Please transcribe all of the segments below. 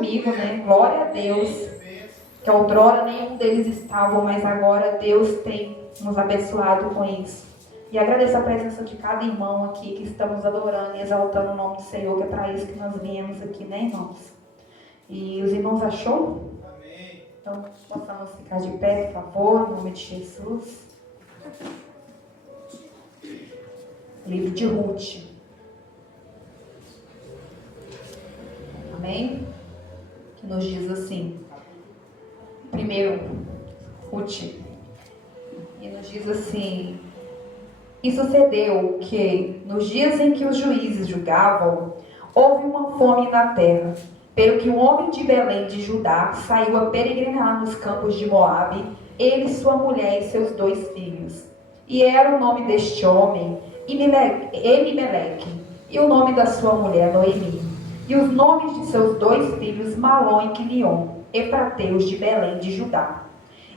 comigo, né? Glória a Deus. Que outrora nenhum deles estavam, mas agora Deus tem nos abençoado com isso. E agradeço a presença de cada irmão aqui que estamos adorando e exaltando o nome do Senhor, que é para isso que nós viemos aqui, né, irmãos? E os irmãos achou? Amém. Então, possamos ficar de pé, por favor, em nome de Jesus. Livro de Ruth. Amém? Que nos diz assim. Primeiro, Ruth. E nos diz assim: e sucedeu que, nos dias em que os juízes julgavam, houve uma fome na terra, pelo que um homem de Belém de Judá saiu a peregrinar nos campos de Moabe, ele, sua mulher e seus 2 filhos. E era o nome deste homem Elimeleque, e o nome da sua mulher Noemi, e os nomes de seus 2 filhos Malom e Quilion, efrateus de Belém de Judá.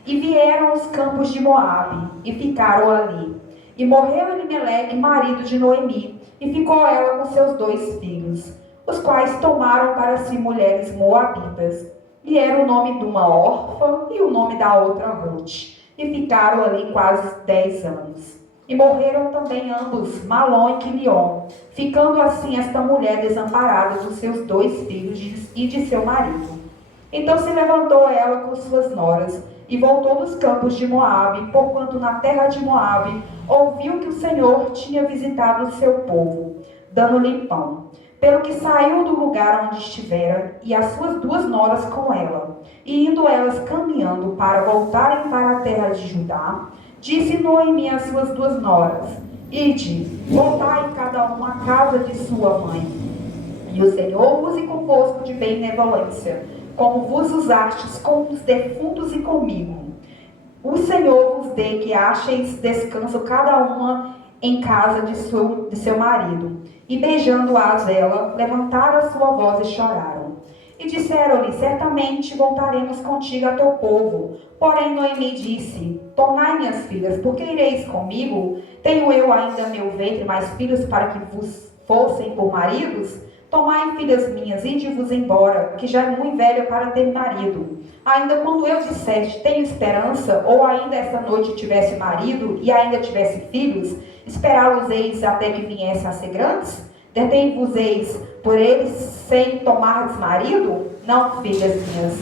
E vieram aos campos de Moabe, e ficaram ali. E morreu Elimeleque, marido de Noemi, e ficou ela com seus 2 filhos, os quais tomaram para si mulheres moabitas. E era o nome de uma órfã e o nome da outra Ruth. E ficaram ali quase 10 anos. E morreram também ambos, Malom e Quilion, ficando assim esta mulher desamparada dos seus 2 filhos e de seu marido. Então se levantou ela com suas noras, e voltou dos campos de Moabe, porquanto na terra de Moabe ouviu que o Senhor tinha visitado o seu povo, dando-lhe pão. Pelo que saiu do lugar onde estivera, e as suas 2 noras com ela. E indo elas caminhando para voltarem para a terra de Judá, disse Noemi às suas 2 noras: ide, voltai cada uma à casa de sua mãe. E o Senhor use convosco de benevolência, como vos usastes com os defuntos e comigo. O Senhor vos dê que acheis descanso cada uma em casa de seu marido. E beijando-as ela, levantaram a sua voz e choraram. E disseram-lhe: certamente voltaremos contigo a teu povo. Porém Noemi disse: tornai, minhas filhas, porque ireis comigo? Tenho eu ainda meu ventre mais filhos para que vos fossem por maridos? Tomai, filhas minhas, ide-vos embora, que já é muito velha para ter marido. Ainda quando eu disseste, tenho esperança, ou ainda esta noite tivesse marido, e ainda tivesse filhos, esperá-los-eis até que viessem a ser grandes? Detém-vos-eis por eles sem tomardes marido? Não, filhas minhas,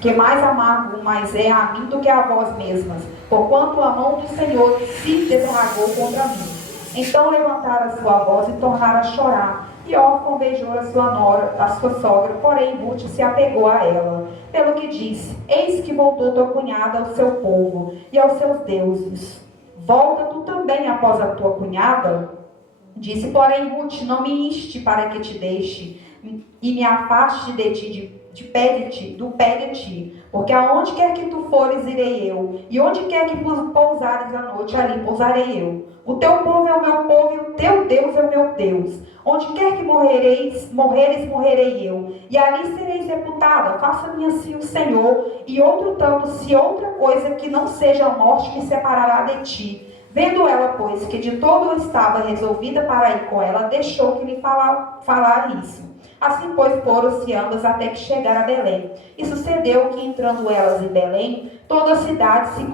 que mais amargo mais é a mim do que a vós mesmas, porquanto a mão do Senhor se desarragou contra mim. Então levantaram a sua voz e tornaram a chorar. E órfã beijou a sua nora, a sua sogra, porém Ruth se apegou a ela, pelo que disse: eis que voltou tua cunhada ao seu povo e aos seus deuses. Volta tu também após a tua cunhada? Disse, porém, Ruth: não me inste para que te deixe e me afaste de ti, do pé de ti, porque aonde quer que tu fores, irei eu, e onde quer que pousares a noite, ali pousarei eu. O teu povo é o meu povo, e o teu Deus é o meu Deus. Onde quer que morreres, morrerei eu, e ali serei sepultada. Faça-me assim o Senhor, e outro tanto, se outra coisa que não seja a morte me separará de ti. Vendo ela, pois, que de todo estava resolvida para ir com ela, deixou que lhe falar isso. Assim, pois, foram-se ambas até que chegaram a Belém. E sucedeu que, entrando elas em Belém, toda a cidade se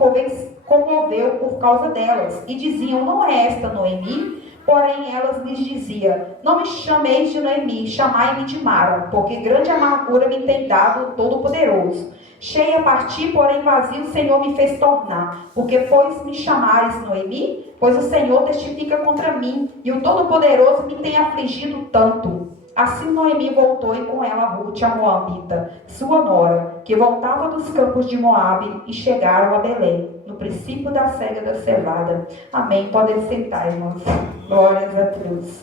comoveu por causa delas. E diziam: não é esta Noemi? Porém, elas lhes diziam: não me chameis de Noemi, chamai-me de Mara, porque grande amargura me tem dado o Todo-Poderoso. Cheia parti, porém vazio o Senhor me fez tornar. Porque, pois, me chamares Noemi? Pois o Senhor testifica contra mim, e o Todo-Poderoso me tem afligido tanto. Assim Noemi voltou, e com ela Ruth, a Moabita, sua nora, que voltava dos campos de Moabe, e chegaram a Belém, no princípio da cega da cevada. Amém. Podem sentar, irmãos. Glórias a Deus.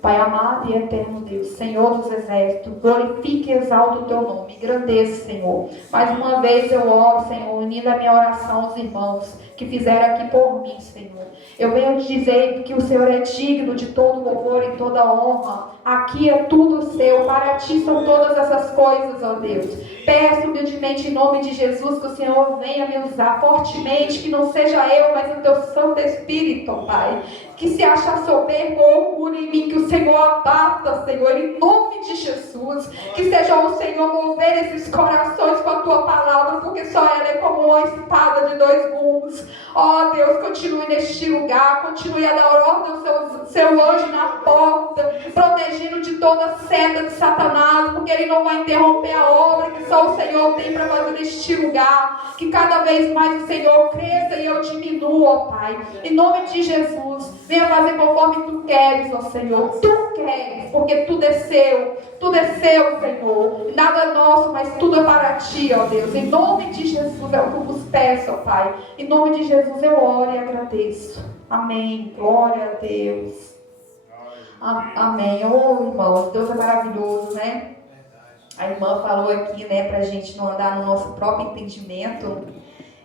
Pai amado e eterno Deus, Senhor dos exércitos, glorifique e exalte o teu nome, engrandeça, Senhor. Mais uma vez eu oro, Senhor, unindo a minha oração aos irmãos que fizeram aqui por mim, Senhor. Eu venho te dizer que o Senhor é digno de todo louvor e toda honra. Aqui é tudo seu, para ti são todas essas coisas, ó Deus. Peço humildemente em nome de Jesus que o Senhor venha me usar fortemente, que não seja eu, mas o teu Santo Espírito, ó Pai. Que se acha soberbo ou orgulho em mim, que o Senhor abata, Senhor, em nome de Jesus. Que seja o Senhor mover esses corações com a tua palavra, porque só ela é como uma espada de dois gumes. Ó Deus, continue neste lugar, continue a dar ordem ao seu anjo na porta, protegendo de toda seta de Satanás, porque ele não vai interromper a obra que só o Senhor tem para fazer neste lugar. Que cada vez mais o Senhor cresça e eu diminua, ó Pai. Em nome de Jesus, venha fazer conforme tu queres, ó Senhor. Tu queres, porque tudo é seu, Senhor. Nada é nosso, mas tudo é para ti, ó Deus. Em nome de Jesus é o que eu vos peço, ó Pai. Em nome de Jesus eu oro e agradeço. Amém. Glória a Deus. Amém. Oh, irmãos, Deus é maravilhoso, né? A irmã falou aqui, né, pra gente não andar no nosso próprio entendimento.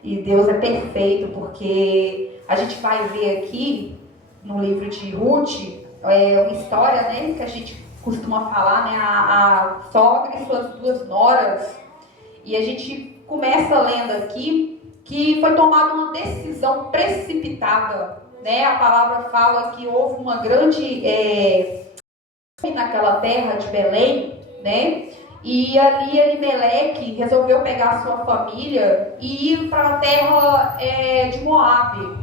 E Deus é perfeito, porque a gente vai ver aqui no livro de Ruth, uma história, né, que a gente costuma falar, né, a sogra e suas duas noras. E a gente começa lendo aqui que foi tomada uma decisão precipitada, né? A palavra fala que houve uma grande naquela terra de Belém, né? E ali Elimeleque resolveu pegar a sua família e ir para a terra de Moabe.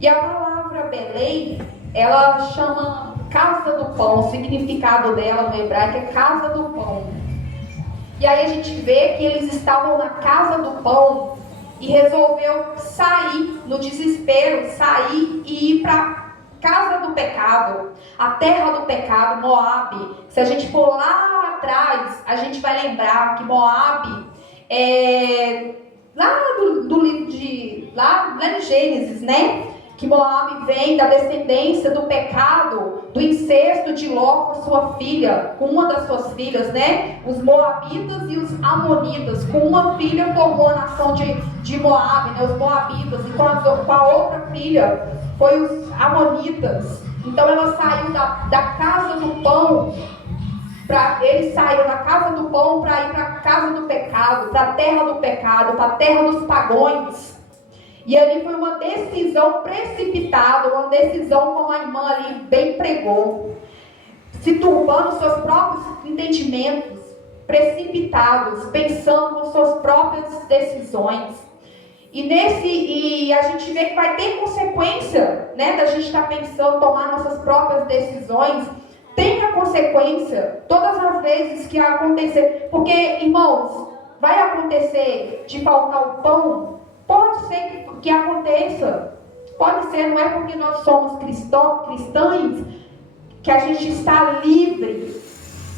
E a palavra Belém, ela chama casa do pão, o significado dela no hebraico é casa do pão. E aí a gente vê que eles estavam na casa do pão e resolveu sair, no desespero, sair e ir para casa do pecado, a terra do pecado, Moabe. Se a gente for lá atrás, a gente vai lembrar que Moabe lá do livro lá no Gênesis, né? Que Moabe vem da descendência do pecado, do incesto de Ló com sua filha, com uma das suas filhas, né? Os Moabitas e os Amonitas. Com uma filha formou a nação de Moabe, né? Os Moabitas. E com a outra filha foi os Amonitas. Então ela saiu da casa do pão. Ele saiu da casa do pão para ir para a casa do pecado, para a terra do pecado, para a terra dos pagões. E ali foi uma decisão precipitada, uma decisão como a irmã ali bem pregou, se turbando seus próprios entendimentos, precipitados, pensando com suas próprias decisões. E a gente vê que vai ter consequência, né, da gente estar pensando, tomar nossas próprias decisões. Tem a consequência todas as vezes que acontecer. Porque, irmãos, vai acontecer de faltar o pão? Pode ser que aconteça. Pode ser, não é porque nós somos cristãos que a gente está livre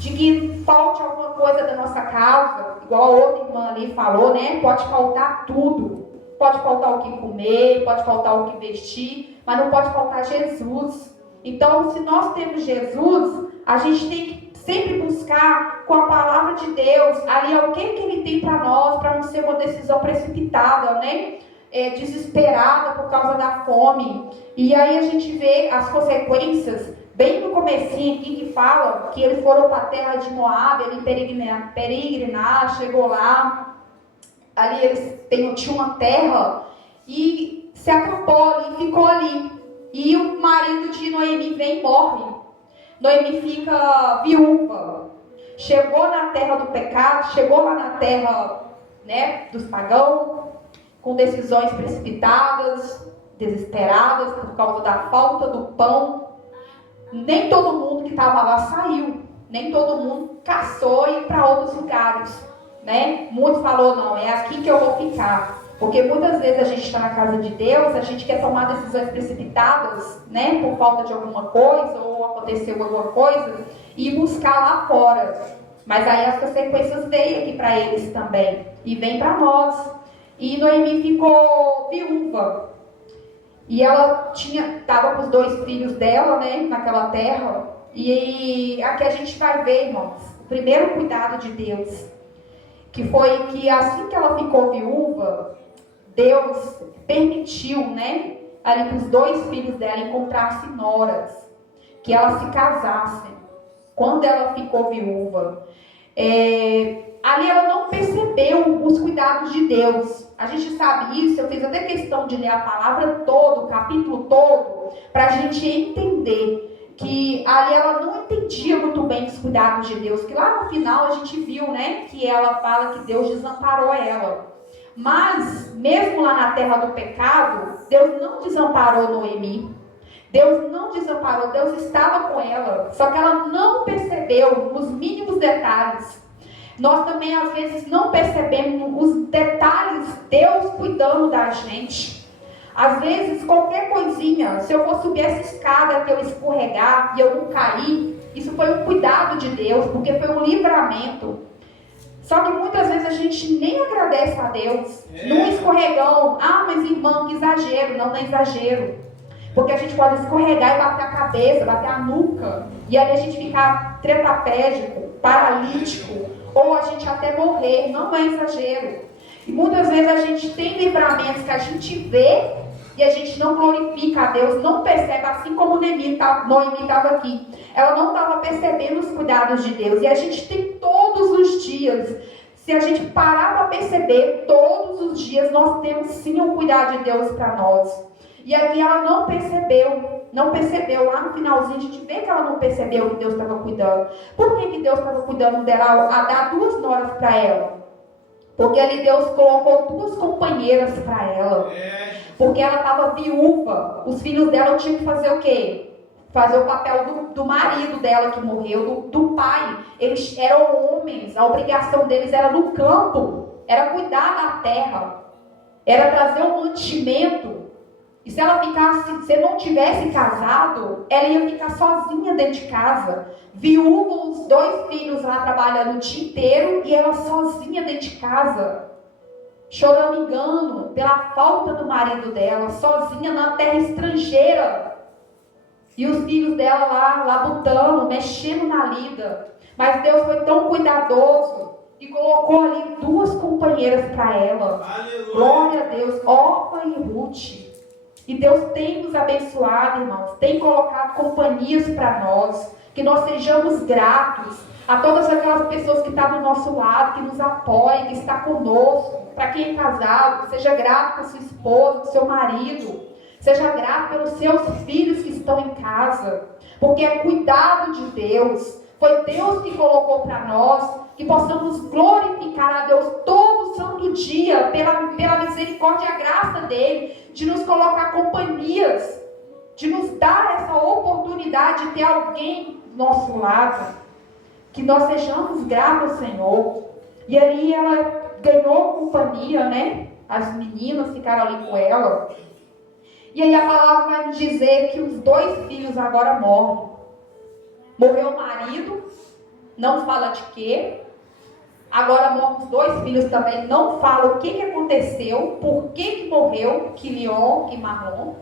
de que falte alguma coisa da nossa casa, igual a outra irmã ali falou, né? Pode faltar tudo. Pode faltar o que comer, pode faltar o que vestir, mas não pode faltar Jesus. Então, se nós temos Jesus, a gente tem que sempre buscar com a palavra de Deus ali o que ele tem para nós, para não ser uma decisão precipitada, né? Desesperada por causa da fome. E aí a gente vê as consequências bem no comecinho aqui, que fala que eles foram para a terra de Moabe, ele peregrinar, chegou lá, ali eles tinham uma terra e se acampou ali, ficou ali. E o marido de Noemi vem e morre. Noemi fica viúva. Chegou na terra do pecado, chegou lá na terra, né, dos pagãos, com decisões precipitadas, desesperadas por causa da falta do pão. Nem todo mundo que estava lá saiu. Nem todo mundo caçou e ir para outros lugares, né? Muitos falou, não, é aqui que eu vou ficar. Porque muitas vezes a gente está na casa de Deus, a gente quer tomar decisões precipitadas, né? Por falta de alguma coisa, ou aconteceu alguma coisa, e buscar lá fora. Mas aí as consequências vêm aqui para eles também. E vem para nós. E Noemi ficou viúva. E ela estava com os 2 filhos dela, né? Naquela terra. E aqui a gente vai ver, irmãos, o primeiro cuidado de Deus. Que foi que assim que ela ficou viúva, Deus permitiu, né, ali que os 2 filhos dela encontrassem noras, que elas se casassem. Quando ela ficou viúva, ali ela não percebeu os cuidados de Deus. A gente sabe isso, eu fiz até questão de ler a palavra toda, o capítulo todo, para a gente entender que ali ela não entendia muito bem os cuidados de Deus, que lá no final a gente viu, né, que ela fala que Deus desamparou ela. Mas, mesmo lá na terra do pecado, Deus não desamparou Noemi. Deus não desamparou, Deus estava com ela, só que ela não percebeu os mínimos detalhes. Nós também, às vezes, não percebemos os detalhes, Deus cuidando da gente. Às vezes, qualquer coisinha, se eu for subir essa escada que eu escorregar e eu não cair, isso foi um cuidado de Deus, porque foi um livramento. Só que muitas vezes a gente nem agradece a Deus. Num escorregão, mas irmão, que exagero. Não é exagero. Porque a gente pode escorregar e bater a cabeça, bater a nuca. E aí a gente ficar tetraplégico, paralítico, ou a gente até morrer. Não é exagero. E muitas vezes a gente tem livramentos que a gente vê e a gente não glorifica a Deus, não percebe, assim como Noemi estava aqui. Ela não estava percebendo os cuidados de Deus. E a gente tem todos os dias, se a gente parar para perceber, todos os dias nós temos sim um cuidado de Deus para nós. E aqui ela não percebeu, lá no finalzinho a gente vê que ela não percebeu que Deus estava cuidando. Por que Deus estava cuidando dela a dar 2 noras para ela? Porque ali Deus colocou 2 companheiras para ela. Porque ela estava viúva. Os filhos dela tinham que fazer o quê? Fazer o papel do marido dela que morreu, do pai. Eles eram homens, a obrigação deles era no campo, era cuidar da terra, era trazer o mantimento. E se ela ficasse, se não tivesse casado, ela ia ficar sozinha dentro de casa. Viúva, os 2 filhos lá trabalhando o dia inteiro e ela sozinha dentro de casa, chorando engano pela falta do marido dela, sozinha na terra estrangeira. E os filhos dela lá labutando, mexendo na lida. Mas Deus foi tão cuidadoso e colocou ali 2 companheiras para ela. Aleluia. Glória a Deus, Orfa e Ruth. E Deus tem nos abençoado, irmãos, tem colocado companhias para nós, que nós sejamos gratos a todas aquelas pessoas que estão do nosso lado, que nos apoiam, que está conosco. Para quem é casado, seja grato com sua esposa, com seu marido, seja grato pelos seus filhos que estão em casa, porque é cuidado de Deus, foi Deus que colocou para nós, que possamos glorificar a Deus todo santo dia, pela misericórdia e a graça dEle, de nos colocar companhias, de nos dar essa oportunidade de ter alguém do nosso lado, que nós sejamos gratos ao Senhor. E ali ela ganhou companhia, né? As meninas ficaram ali com ela. E aí a palavra vai nos dizer que os 2 filhos agora morrem. Morreu o marido, não fala de quê. Agora morrem os 2 filhos também, não fala o que aconteceu, por que morreu, Quilion e Marlon.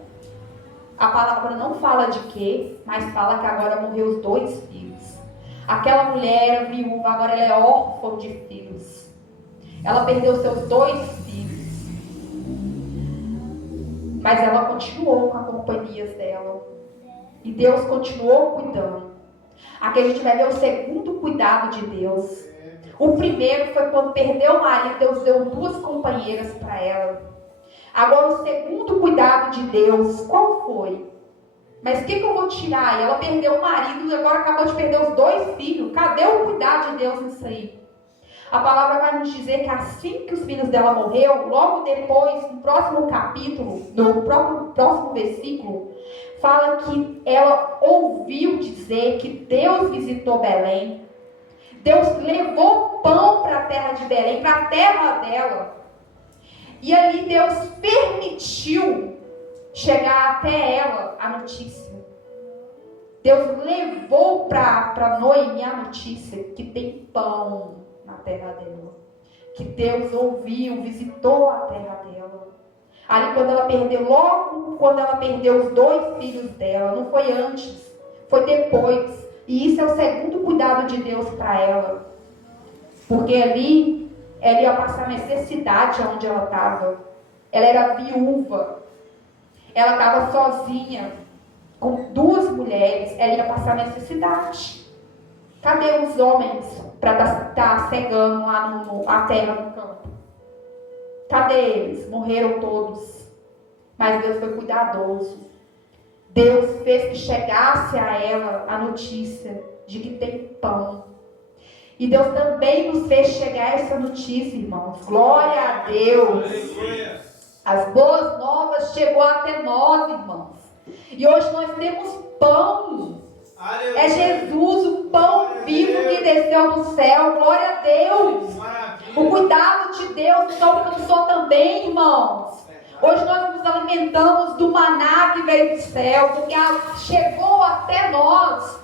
A palavra não fala de quê, mas fala que agora morreu os 2 filhos. Aquela mulher era viúva, agora ela é órfã de filhos. Ela perdeu seus 2 filhos. Mas ela continuou com as companhias dela. E Deus continuou cuidando. Aqui a gente vai ver o segundo cuidado de Deus. O primeiro foi quando perdeu o marido, Deus deu 2 companheiras para ela. Agora o segundo cuidado de Deus, qual foi? Mas o que eu vou tirar? Ela perdeu o marido e agora acabou de perder os 2 filhos. Cadê o cuidado de Deus nisso aí? A palavra vai nos dizer que assim que os filhos dela morreram, logo depois, no próximo capítulo, no próximo versículo, fala que ela ouviu dizer que Deus visitou Belém. Deus levou pão para a terra de Belém, para a terra dela. E ali Deus permitiu chegar até ela a notícia. Deus levou para Noemi a notícia que tem pão na terra dela. Que Deus ouviu, visitou a terra dela. Ali quando ela perdeu, logo quando ela perdeu os 2 filhos dela, não foi antes, foi depois. E isso é o segundo cuidado de Deus para ela. Porque ali ela ia passar necessidade onde ela estava. Ela era viúva. Ela estava sozinha, com 2 mulheres. Ela ia passar necessidade. Cadê os homens para estar cegando lá a terra no campo? Cadê eles? Morreram todos. Mas Deus foi cuidadoso. Deus fez que chegasse a ela a notícia de que tem pão. E Deus também nos fez chegar essa notícia, irmãos. Glória a Deus. As boas novas chegou até nós, irmãos. E hoje nós temos pão. É Jesus, o pão vivo que desceu do céu. Glória a Deus. O cuidado de Deus nos alcançou também, irmãos. Hoje nós nos alimentamos do maná que veio do céu, porque chegou até nós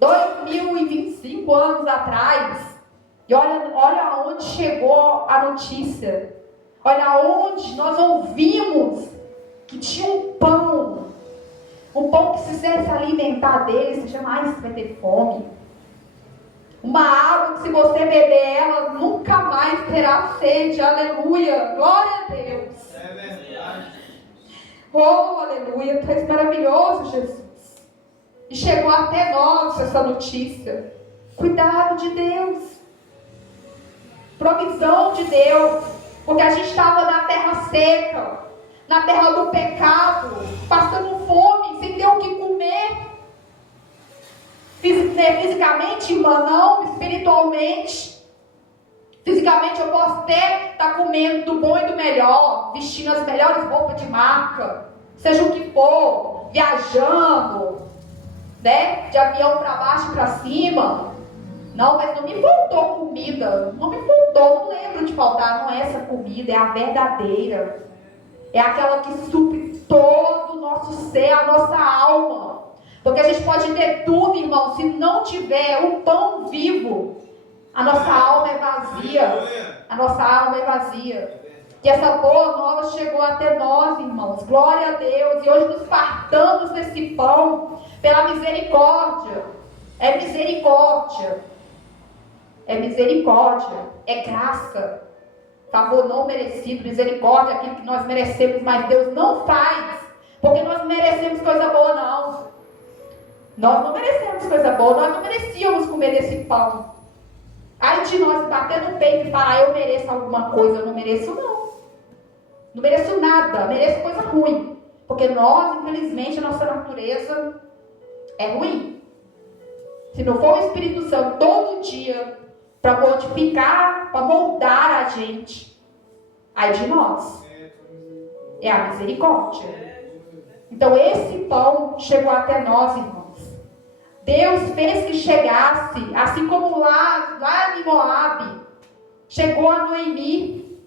2025 anos atrás. E olha aonde chegou a notícia. Olha aonde nós ouvimos que tinha um pão que se você se alimentar dele, você jamais vai ter fome. Uma água que se você beber ela, nunca mais terá sede. Aleluia, glória a Deus. É verdade. Oh, aleluia, tu és maravilhoso, Jesus. E chegou até nós essa notícia. Cuidado de Deus. Provisão de Deus. Porque a gente estava na terra seca, na terra do pecado, passando fome, sem ter o que comer. Fisicamente, irmã, não, espiritualmente. Fisicamente eu posso até estar comendo do bom e do melhor, vestindo as melhores roupas de marca, seja o que for, viajando, né, de avião para baixo e para cima. Não, mas não me faltou comida, não me lembro de faltar, não é essa comida, é a verdadeira. É aquela que supre todo o nosso ser, a nossa alma. Porque a gente pode ter tudo, irmão, se não tiver o pão vivo, a nossa alma é vazia. A nossa alma é vazia. E essa boa nova chegou até nós, irmãos. Glória a Deus. E hoje nos fartamos desse pão pela misericórdia. É misericórdia. É misericórdia. É graça. Favor não merecido. Misericórdia é aquilo que nós merecemos, mas Deus não faz. Porque nós não merecemos coisa boa, não. Nós não merecemos coisa boa. Nós não merecíamos comer desse pão. Aí de nós bater no peito e falar, eu mereço alguma coisa. Eu não mereço, não. Não mereço nada. Mereço coisa ruim. Porque nós, infelizmente, a nossa natureza é ruim. Se não for o Espírito Santo todo dia para modificar, para moldar a gente, aí de nós. É a misericórdia. Então esse pão chegou até nós, irmãos. Deus fez que chegasse, assim como lá em Moabe, chegou a Noemi,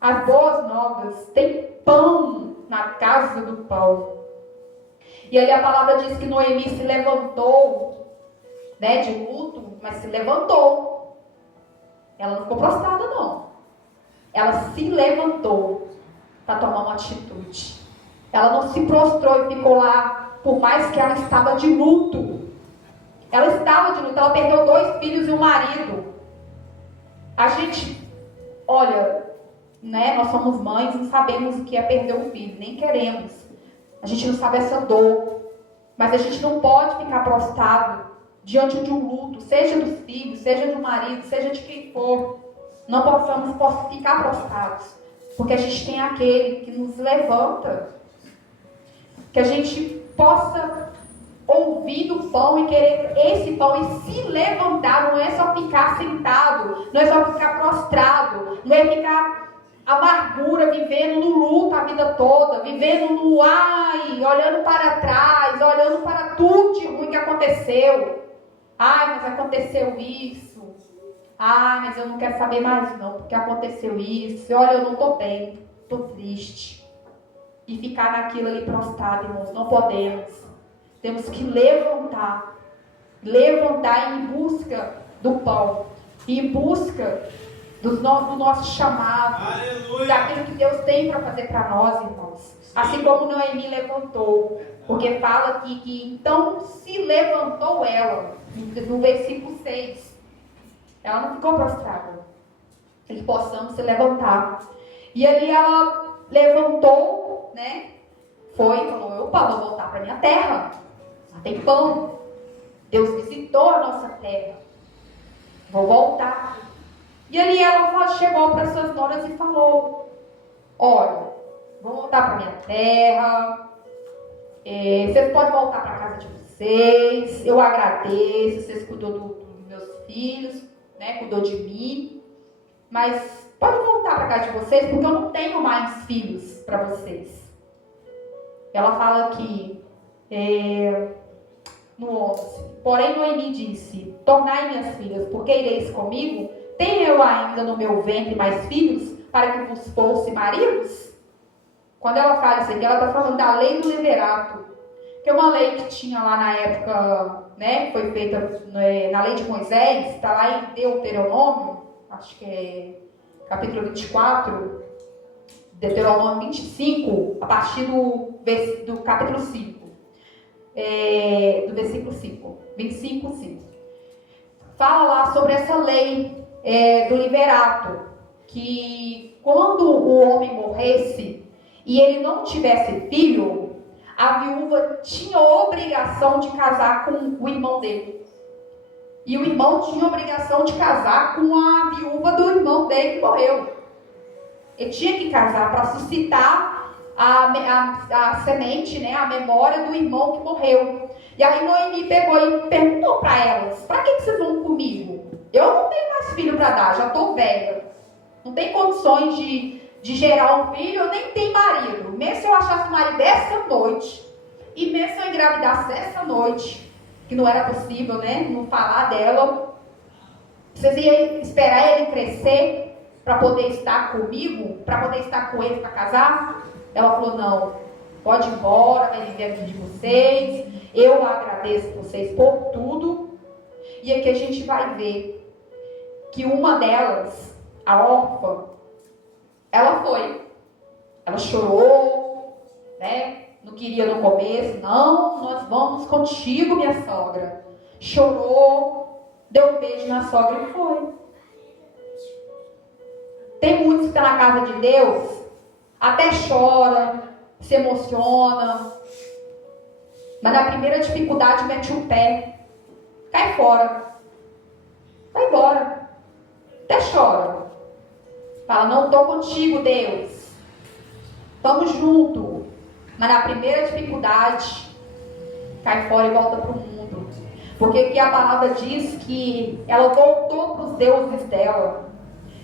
as boas novas, tem pão na casa do pão. E aí a palavra diz que Noemi se levantou, né, de luto, mas se levantou. Ela não ficou prostrada, não. Ela se levantou para tomar uma atitude. Ela não se prostrou e ficou lá, por mais que ela estava de luto. Ela estava de luto, ela perdeu 2 filhos e um marido. A gente, olha, né, nós somos mães, não sabemos o que é perder um filho, nem queremos. A gente não sabe essa dor. Mas a gente não pode ficar prostrado diante de um luto, seja dos filhos, seja do marido, seja de quem for. Não possamos ficar prostrados, porque a gente tem aquele que nos levanta. Que a gente possa ouvir do pão e querer esse pão e se levantar. Não é só ficar sentado, não é só ficar prostrado, não é ficar amargura, vivendo no luto a vida toda, vivendo no olhando para trás, olhando para tudo de ruim que aconteceu. Mas aconteceu isso. Mas eu não quero saber mais não, porque aconteceu isso. Olha, eu não estou bem, estou triste. E ficar naquilo ali prostrado, irmãos, não podemos. Temos que levantar em busca do pão, em busca do nosso chamado, aleluia, daquilo que Deus tem para fazer para nós, irmãos. Sim. Assim como Noemi levantou, porque fala aqui que então se levantou ela, no versículo 6. Ela não ficou prostrada. Que possamos se levantar. E ali ela levantou, né? Foi e falou, opa, vou voltar para minha terra. Lá tem pão. Deus visitou a nossa terra. Vou voltar. E ali ela chegou para suas noras e falou, olha, vou voltar para minha terra. Vocês podem voltar para a casa de vocês. Eu agradeço, vocês cuidou dos meus filhos, né? Cuidou de mim. Mas pode voltar para a casa de vocês, porque eu não tenho mais filhos para vocês. Ela fala aqui, no 11. Porém Noemi disse, tornai minhas filhas, porque ireis comigo? Tenho eu ainda no meu ventre mais filhos, para que vos fosse maridos? Quando ela fala isso aqui, ela está falando da lei do levirato, que é uma lei que tinha lá na época, né, que foi feita na lei de Moisés, está lá em Deuteronômio, acho que é capítulo 24, Deuteronômio 25, a partir do capítulo 5, do versículo 5, 25, 5. Fala lá sobre essa lei do levirato, que quando o homem morresse e ele não tivesse filho, a viúva tinha obrigação de casar com o irmão dele. E o irmão tinha obrigação de casar com a viúva do irmão dele que morreu. Ele tinha que casar para suscitar a semente, né, a memória do irmão que morreu. E aí Noemi pegou e perguntou para elas, para que vocês vão comigo? Eu não tenho mais filho para dar, já estou velha. Não tenho condições de gerar um filho, eu nem tenho marido. Mesmo se eu achasse marido essa noite, e mesmo se eu engravidasse essa noite, que não era possível, né, não falar dela, vocês iam esperar ele crescer para poder estar comigo, para poder estar com ele para casar? Ela falou, não, pode ir embora, vai viver aqui de vocês, eu agradeço vocês por tudo. E aqui a gente vai ver que uma delas, a órfã, ela chorou, né? Não queria no começo, não, nós vamos contigo, minha sogra. Chorou, deu um beijo na sogra e foi. Tem muitos que estão na casa de Deus, até chora, se emociona, mas na primeira dificuldade mete o pé, cai fora, vai embora, até chora. Fala, não estou contigo, Deus. Estamos juntos. Mas na primeira dificuldade, cai fora e volta para o mundo. Porque aqui a palavra diz que ela voltou para os deuses dela.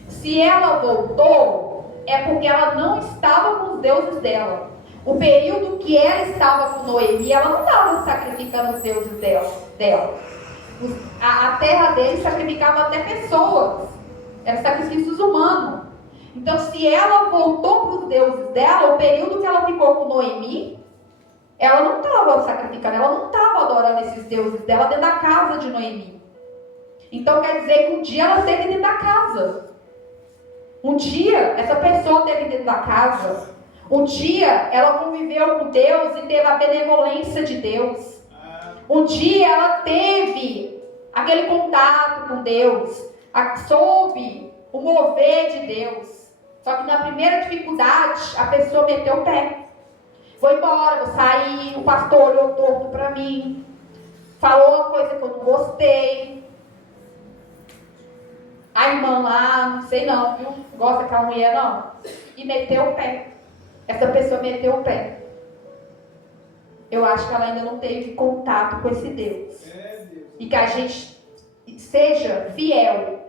Se ela voltou, é porque ela não estava com os deuses dela. O período que ela estava com Noemi, ela não estava sacrificando os deuses dela. A terra dele sacrificava até pessoas. Eram sacrifícios humanos. Então, se ela voltou para os deuses dela, o período que ela ficou com Noemi, ela não estava sacrificando, ela não estava adorando esses deuses dela dentro da casa de Noemi. Então, quer dizer que um dia ela esteve dentro da casa. Um dia, essa pessoa esteve dentro da casa. Um dia, ela conviveu com Deus e teve a benevolência de Deus. Um dia, ela teve aquele contato com Deus, soube o mover de Deus. Só que na primeira dificuldade, a pessoa meteu o pé. Vou embora, vou sair, o pastor olhou torto para mim, falou uma coisa que eu não gostei. A irmã lá, não sei não, viu? Gosta daquela mulher não. E meteu o pé. Essa pessoa meteu o pé. Eu acho que ela ainda não teve contato com esse Deus. E que a gente seja fiel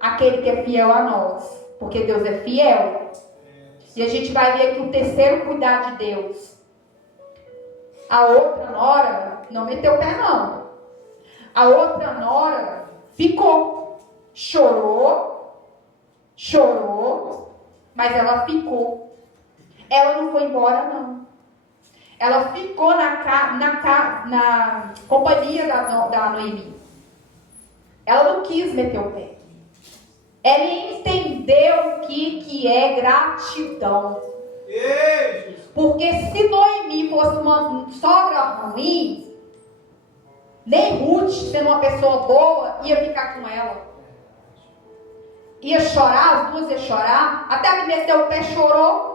àquele que é fiel a nós. Porque Deus é fiel. E a gente vai ver aqui o terceiro cuidar de Deus. A outra nora não meteu o pé não. A outra nora ficou. Chorou, mas ela ficou. Ela não foi embora não. Ela ficou na companhia da Noemi. Ela não quis meter o pé. Ela entendeu o que é gratidão. Porque se Noemi fosse uma sogra ruim, nem Ruth, sendo uma pessoa boa, ia ficar com ela. Ia chorar, as duas iam chorar. Até que meteu o pé, chorou.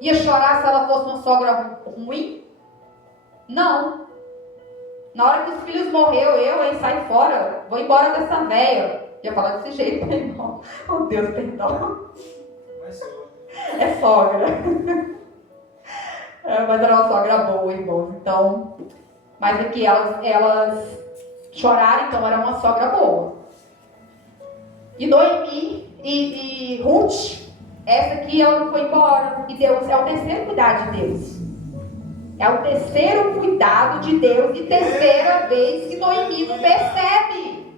Ia chorar se ela fosse uma sogra ruim? Não. Na hora que os filhos morreram, eu saí fora, vou embora dessa véia. Ia falar desse jeito, meu irmão. Oh, Deus, perdão. É sogra. Mas era uma sogra boa, irmãos. Então, mas aqui elas choraram, então era uma sogra boa. E Noemi e Ruth, essa aqui ela não foi embora. E Deus, é o terceiro cuidado de Deus. É o terceiro cuidado de Deus. E terceira vez que Noemi não percebe.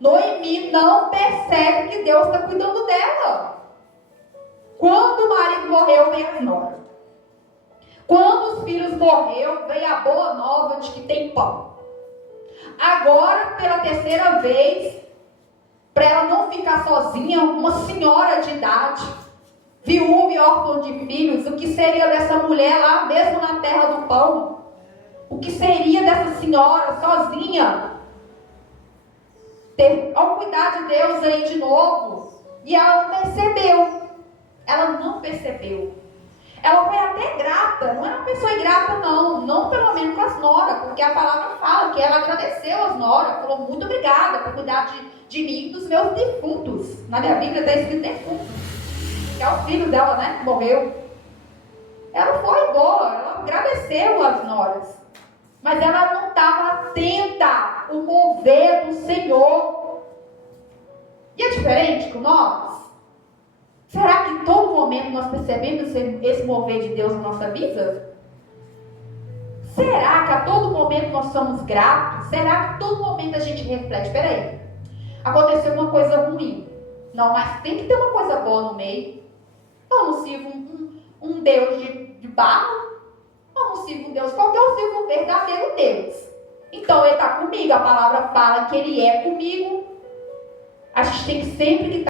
Noemi não percebe que Deus está cuidando dela. Quando o marido morreu, veio a nora. Quando os filhos morreram, veio a boa nova de que tem pão. Agora, pela terceira vez, para ela não ficar sozinha, uma senhora de idade, viúva e órfã de filhos, o que seria dessa mulher lá, mesmo na terra do pão? O que seria dessa senhora sozinha? Ao cuidar de Deus aí de novo. E ela não percebeu. Ela não percebeu. Ela foi até grata, não era uma pessoa ingrata não pelo menos com as noras, porque a palavra fala que ela agradeceu as noras, falou muito obrigada por cuidar de mim e dos meus defuntos. Na minha Bíblia está escrito defuntos, que é o filho dela, né, que morreu. Ela foi boa, ela agradeceu as noras, mas ela não estava atenta ao mover do Senhor. E é diferente com nós? Será que em todo momento nós percebemos esse mover de Deus na nossa vida? Será que a todo momento nós somos gratos? Será que a todo momento a gente reflete? Peraí, aconteceu uma coisa ruim. Não, mas tem que ter uma coisa boa no meio. Eu não sirvo um Deus de barro. Eu não sirvo um Deus qualquer, eu sirvo um verdadeiro Deus. Então ele está comigo, a palavra fala que ele é comigo. A gente tem que sempre